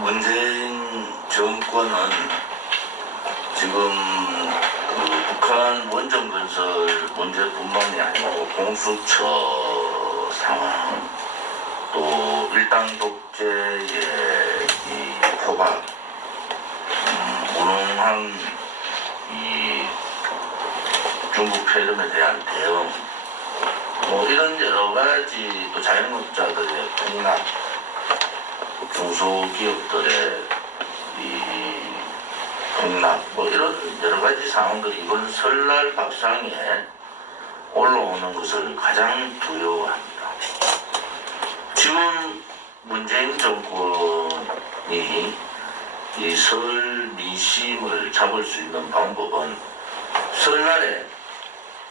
문재인 정권은 지금 북한 원전건설 문제뿐만이 아니고 공수처 상황, 또 일당 독재의 이 포박, 무능한 이 중국 폐렴에 대한 대응, 이런 여러 가지, 또 자영업자들의 폭락, 중소기업들의 이 폭락, 이런 여러 가지 상황들이 이번 설날 밥상에 올라오는 것을 가장 두려워합니다. 지금 문재인 정권이 이 설 민심을 잡을 수 있는 방법은 설날에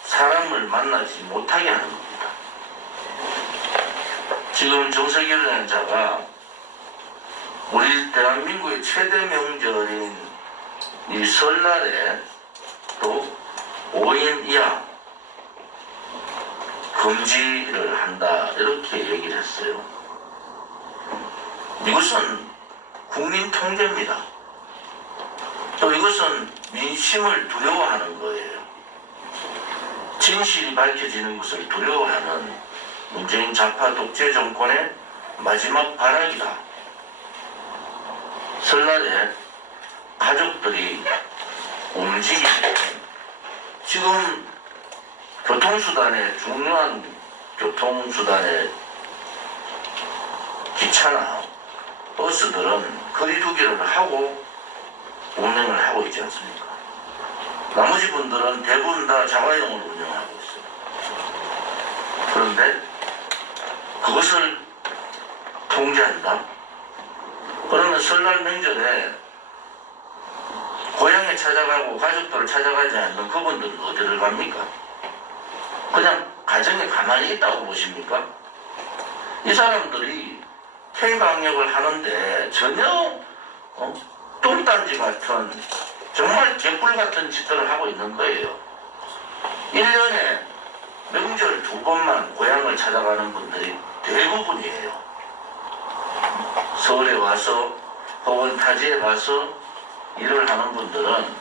사람을 만나지 못하게 하는 겁니다. 지금 정세균이라는 자가 우리 대한민국의 최대 명절인 이 설날에 또 5인 이하 금지를 한다, 이렇게 얘기를 했어요. 이것은 국민 통제입니다. 또 이것은 민심을 두려워하는 거예요. 진실이 밝혀지는 것을 두려워하는 문재인 좌파 독재 정권의 마지막 발악이다. 설날에 가족들이 움직이고, 지금 교통수단에, 중요한 교통수단에 기차나 버스들은 거리두기를 하고 운행을 하고 있지 않습니까? 나머지 분들은 대부분 다 자가용으로 운영하고 있어요. 그런데 그것을 통제한다? 그러면 설날 명절에 고향에 찾아가고 가족들을 찾아가지 않는 그분들은 어디를 갑니까? 그냥 가정에 가만히 있다고 보십니까? 이 사람들이 K방역을 하는데 전혀 똥단지 같은, 정말 개뿔 같은 짓들을 하고 있는 거예요. 1년에 명절 2번만 고향을 찾아가는 분들이 대부분이에요. 서울에 와서 혹은 타지에 가서 일을 하는 분들은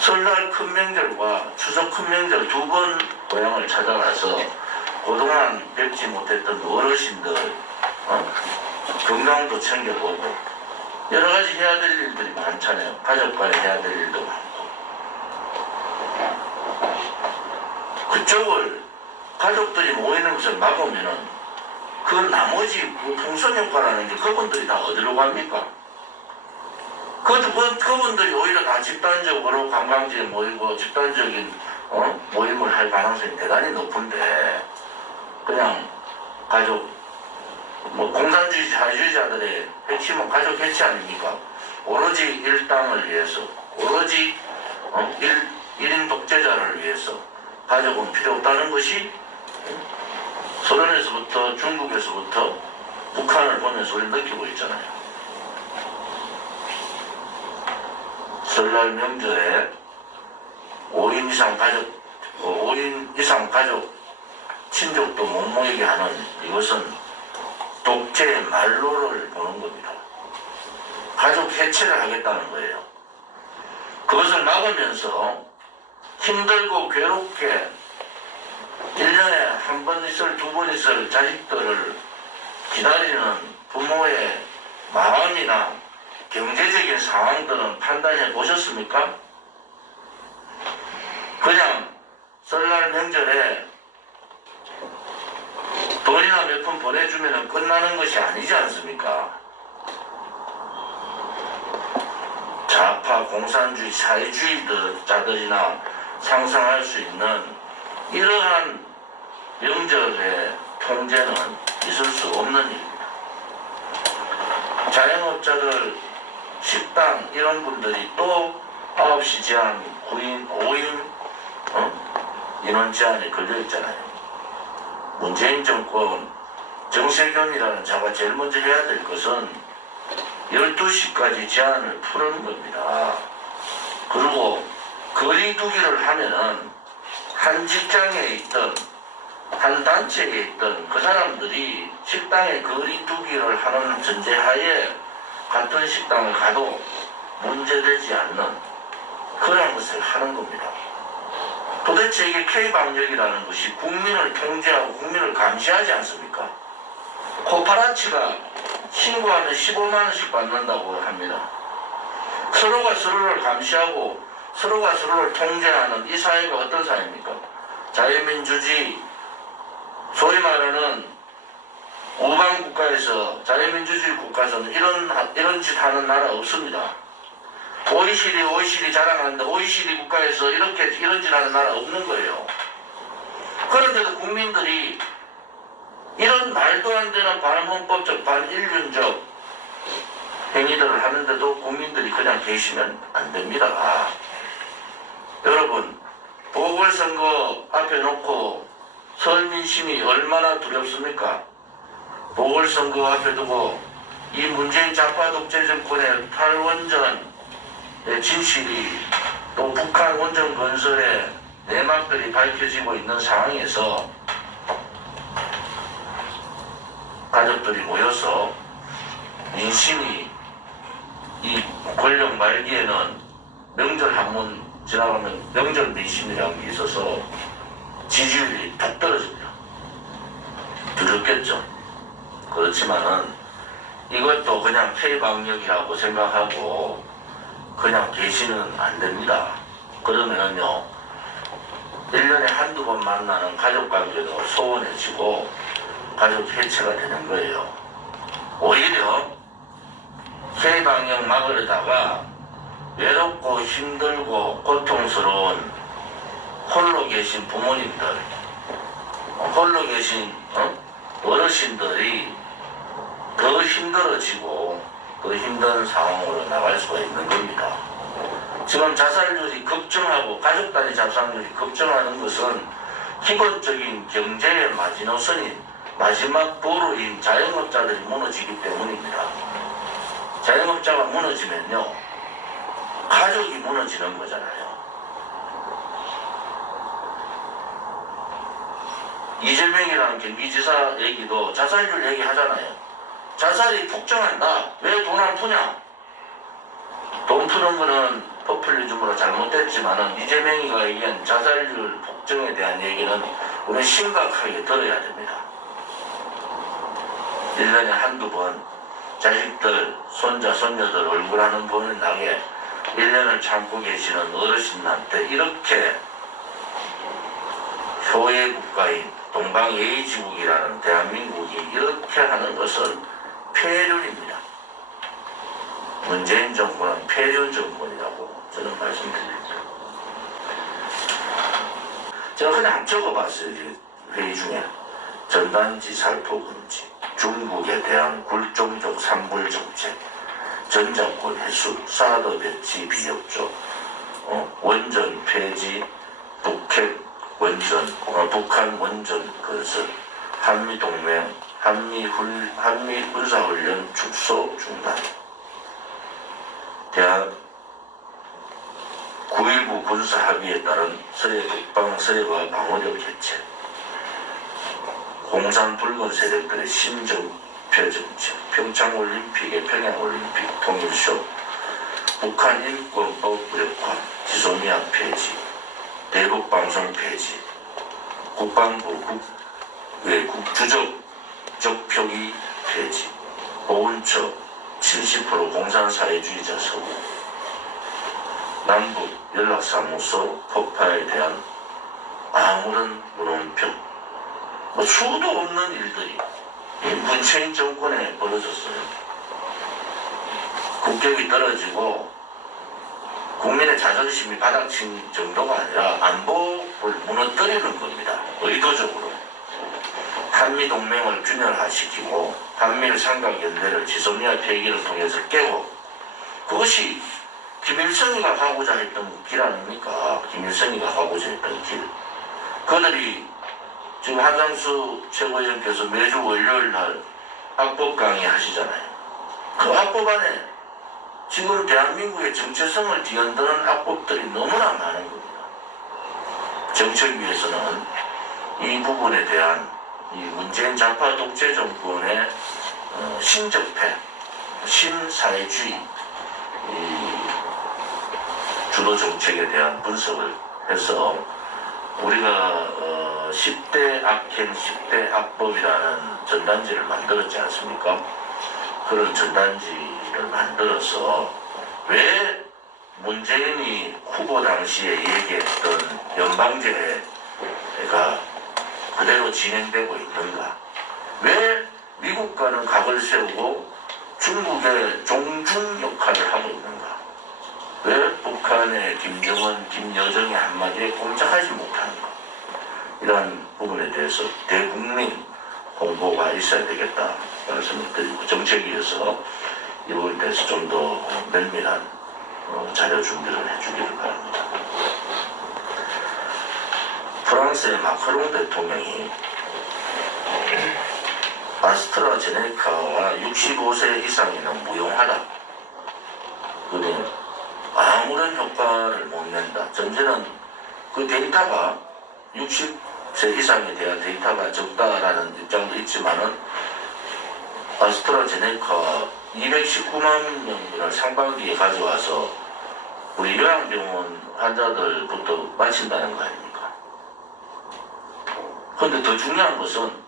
설날 큰 명절과 추석 큰 명절 2번 고향을 찾아가서 그동안 뵙지 못했던 어르신들 건강도 챙겨보고 여러 가지 해야 될 일들이 많잖아요. 가족과의 해야 될 일도 많고. 그쪽을 가족들이 모이는 것을 막으면은 그 나머지 풍선 효과라는 게 그분들이 다 어디로 갑니까? 그분들이 오히려 다 집단적으로 관광지에 모이고 집단적인 모임을 할 가능성이 대단히 높은데, 그냥 가족, 공산주의 자유주의자들의 핵심은 가족 해치 아닙니까? 오로지 일당을 위해서, 오로지 1인 독재자를 위해서 가족은 필요 없다는 것이 소련에서부터 중국에서부터 북한을 보면서 우리 느끼고 있잖아요. 설날 명절에 5인 이상 가족, 친족도 못 모이게 하는 이것은 독재의 말로를 보는 겁니다. 가족 해체를 하겠다는 거예요. 그것을 막으면서 힘들고 괴롭게 1년에 한 번 있을, 2번 있을 자식들을 기다리는 부모의 마음이나 경제적인 상황들은 판단해 보셨습니까? 그냥 설날 명절에 돈이나 몇 푼 보내주면 끝나는 것이 아니지 않습니까? 좌파 공산주의 사회주의자들이나 상상할 수 있는 이러한 명절의 통제는 있을 수 없는 일입니다. 자영업자들, 식당 이런 분들이 또 9시 제한, 5인 인원 제한에 걸려있잖아요. 문재인 정권, 정세균이라는 자가 제일 먼저 해야 될 것은 12시까지 제한을 푸는 겁니다. 그리고 거리두기를 하면은 한 직장에 있던 한 단체에 있던 그 사람들이 식당에 거리두기를 하는 전제하에 같은 식당을 가도 문제되지 않는 그런 것을 하는 겁니다. 도대체 이게 K방역이라는 것이 국민을 통제하고 국민을 감시하지 않습니까? 코파라치가 신고하면 15만 원씩 받는다고 합니다. 서로가 서로를 감시하고 서로가 서로를 통제하는 이 사회가 어떤 사회입니까? 자유민주주의, 소위 말하는 우방 국가에서, 자유민주주의 국가에서는 이런 짓 하는 나라 없습니다. OECD 자랑하는데 OECD 국가에서 이런 짓 하는 나라 없는 거예요. 그런데도 국민들이 이런 말도 안 되는 반헌법적, 반인륜적 행위들을 하는데도 국민들이 그냥 계시면 안 됩니다. 여러분, 보궐선거 앞에 놓고 서울민심이 얼마나 두렵습니까? 보궐선거 앞에 두고 이 문재인 좌파 독재 정권의 탈원전 진실이 또 북한 원전 건설의 내막들이 밝혀지고 있는 상황에서 가족들이 모여서 민심이 이 권력 말기에는 명절 한번 지나가면 명절 민심이라는 게 있어서 지지율이 툭 떨어집니다. 두렵겠죠. 그렇지만은 이것도 그냥 K방역이라고 생각하고 그냥 계시는 안 됩니다. 그러면은요, 1년에 한두 번 만나는 가족관계도 소원해지고 가족 해체가 되는 거예요. 오히려 K방역 막으려다가 외롭고 힘들고 고통스러운 홀로 계신 부모님들, 홀로 계신 어르신들이 더 힘들어지고 더 힘든 상황으로 나갈 수가 있는 겁니다. 지금 자살률이 급증하고 가족 단위 자살률이 급증하는 것은 기본적인 경제의 마지노선인 마지막 보루인 자영업자들이 무너지기 때문입니다. 자영업자가 무너지면요, 가족이 무너지는 거잖아요. 이재명이라는 경기지사 얘기도 자살률 얘기하잖아요. 자살이 폭증한다. 왜 돈 안 푸냐? 돈 푸는 거는 포퓰리즘으로 잘못됐지만은 이재명이가 얘기한 자살률 폭증에 대한 얘기는 우리는 심각하게 들어야 됩니다. 1년에 한두 번 자식들, 손자, 손녀들 얼굴 하는 보는 나게 1년을 참고 계시는 어르신한테 이렇게 효의 국가인 동방예의지국이라는 대한민국이 이렇게 하는 것은 폐륜입니다. 문재인 정권은 폐륜 정권이라고 저는 말씀드립니다. 제가 그냥 적어봤어요. 회의 중에. 전단지 살포 금지, 중국에 대한 굴종적 산불 정책, 전작권 해수, 사드 배치 비협조, 원전 폐지, 북한 원전 건설, 한미동맹, 한미 군사훈련 축소 중단, 대한 9.19 군사합의에 따른 서해 북방 서해와 방어력 해체, 공산 붉은 세력들의 심정표 정책, 평창올림픽의 평양올림픽 통일쇼, 북한 인권법 무력화, 지소미아 폐지, 대북방송 폐지, 국방부 외국 주적 적표기 폐지, 보훈처 70% 공산사회주의자 서구, 남북 연락사무소 폭파에 대한 아무런 물음표, 수도 없는 일들이 문재인 정권에 벌어졌어요. 국격이 떨어지고 국민의 자존심이 바닥친 정도가 아니라 안보를 무너뜨리는 겁니다. 의도적으로. 한미동맹을 균열화시키고 한미일 삼각연대를 지소미아 폐기를 통해서 깨고, 그것이 김일성이가 가고자 했던 길 아닙니까? 김일성이가 가고자 했던 길. 그들이 지금 한상수 최고위원께서 매주 월요일 날 악법 강의 하시잖아요. 그 악법 안에 지금 대한민국의 정체성을 뒤흔드는 악법들이 너무나 많은 겁니다. 정책위에서는 이 부분에 대한 이 문재인 좌파 독재 정권의 신적폐, 신사회주의 주도 정책에 대한 분석을 해서 우리가 10대 악행, 10대 악법이라는 전단지를 만들었지 않습니까? 그런 전단지를 만들어서 왜 문재인이 후보 당시에 얘기했던 연방제가 그대로 진행되고 있는가? 왜 미국과는 각을 세우고 중국의 종중 역할을 하고 있는가? 왜 북한의 김정은, 김여정의 한마디에 꼼짝하지 못하는가? 이러한 부분에 대해서 대국민 홍보가 있어야 되겠다 말씀을 드리고, 정책위에서 이 부분에 대해서 좀 더 면밀한 자료 준비를 해주기를 바랍니다. 프랑스의 마크롱 대통령이 아스트라제네카와 65세 이상에는 무용하다. 그러니 아무런 효과를 못 낸다. 전제는 그 데이터가 60세 이상에 대한 데이터가 적다라는 입장도 있지만은 아스트라제네카 219만 명분을 상반기에 가져와서 우리 요양병원 환자들부터 마친다는 거 아닙니까? 그런데 더 중요한 것은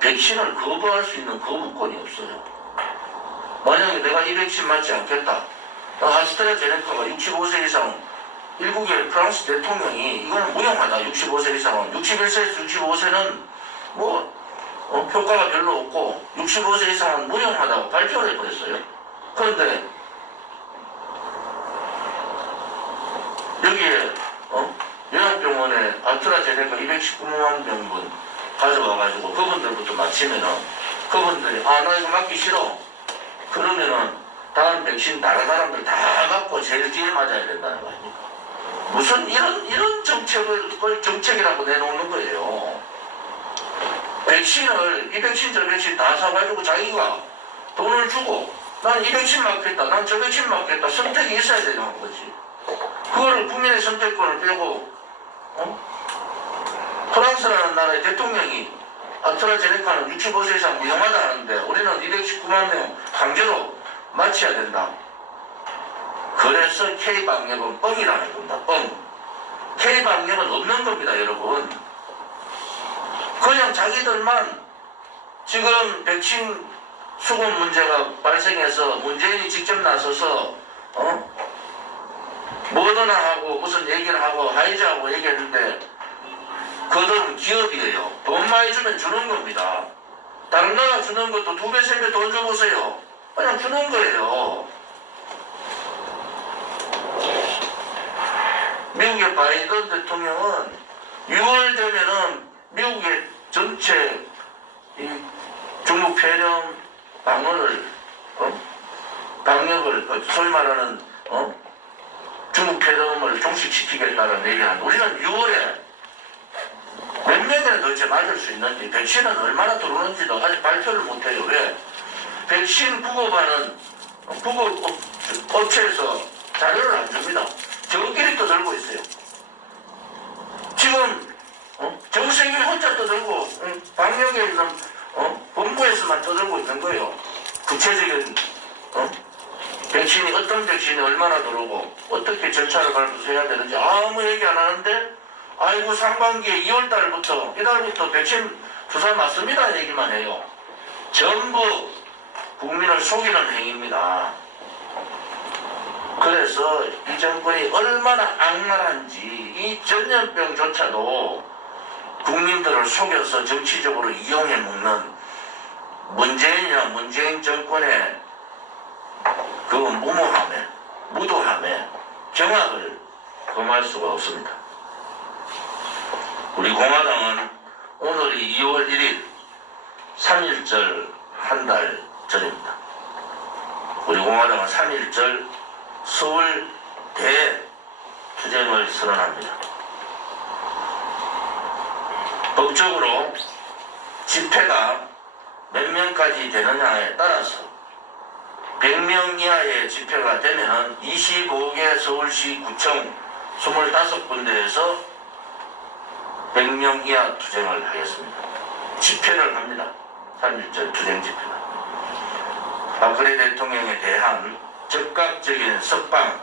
백신을 거부할 수 있는 거부권이 없어요. 만약에 내가 이 백신 맞지 않겠다. 아스트라제네카가 65세 이상, 일국의 프랑스 대통령이 이거는 무용하다. 65세 이상은. 61세에서 65세는 효과가 별로 없고 65세 이상은 무용하다고 발표를 해버렸어요. 그런데 여기에 요양병원에 아스트라제네카 219만 명분 가져와가지고 그분들부터 맞히면은 그분들이 나 이거 맞기 싫어. 그러면은 다른 백신 다른 사람들 다 맞고 제일 뒤에 맞아야 된다는 거 아닙니까? 무슨 이런 정책이라고 내놓는 거예요. 백신을 이 백신 저 백신 다 사가지고 자기가 돈을 주고 난 이 백신 맞겠다, 난 저 백신 맞겠다 선택이 있어야 되는 거지. 그거를 국민의 선택권을 빼고 프랑스라는 나라의 대통령이 아스트라제네카는 65세 이상 무용하다 하는데 우리는 219만 명 강제로 맞춰야 된다. 그래서 K방역은 뻥이라는 겁니다. 뻥. K방역은 없는 겁니다, 여러분. 그냥 자기들만 지금 백신 수급 문제가 발생해서 문재인이 직접 나서서 모더나하고 무슨 얘기를 하고 화이자하고 얘기했는데 그들은 기업이에요. 돈 많이 주면 주는 겁니다. 다른 나라 주는 것도 2배, 3배 돈 줘보세요. 그냥 주는 거예요. 미국의 바이든 대통령은 6월 되면은 미국의 전체 중국 폐렴 방역을 소위 말하는 중국 폐렴을 종식시키겠다는 얘기하는데 우리는 6월에 몇 명이나 도대체 맞을 수 있는지, 백신은 얼마나 들어오는지도 아직 발표를 못해요. 왜? 백신 구급하는 업체에서 자료를 안 줍니다. 저끼리 떠들고 있어요. 지금 정세균 혼자 떠들고 방역에 있는 본부에서만 떠들고 있는 거예요. 구체적인 백신이 어떤 백신이 얼마나 들어오고 어떻게 절차를 밟아서 해야 되는지 아무 얘기 안 하는데 아이고 상반기에 2월달부터 이달부터 백신 주사 맞습니다 얘기만 해요. 전부 국민을 속이는 행위입니다. 그래서 이 정권이 얼마나 악랄한지 이 전염병조차도 국민들을 속여서 정치적으로 이용해 먹는 문재인이나 문재인 정권의 그 무모함에 무도함에 경악을 금할 수가 없습니다. 우리 공화당은 오늘이 2월 1일 3.1절 한 달 전입니다. 우리 공화당은 3.1절 서울 대투쟁을 선언합니다. 법적으로 집회가 몇 명까지 되느냐에 따라서 100명 이하의 집회가 되면 25개 서울시 구청 25군데에서 100명 이하 투쟁을 하겠습니다. 집회를 합니다. 3.1절 투쟁 집회가. 박근혜 대통령에 대한 즉각적인 석방,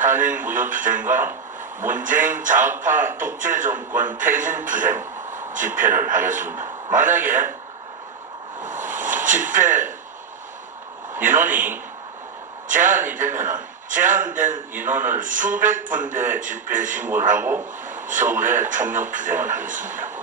탄핵 무효 투쟁과 문재인 좌파 독재 정권 퇴진 투쟁 집회를 하겠습니다. 만약에 집회 인원이 제한이 되면은 제한된 인원을 수백 군데 집회 신고를 하고 서울에 총력 투쟁을 하겠습니다.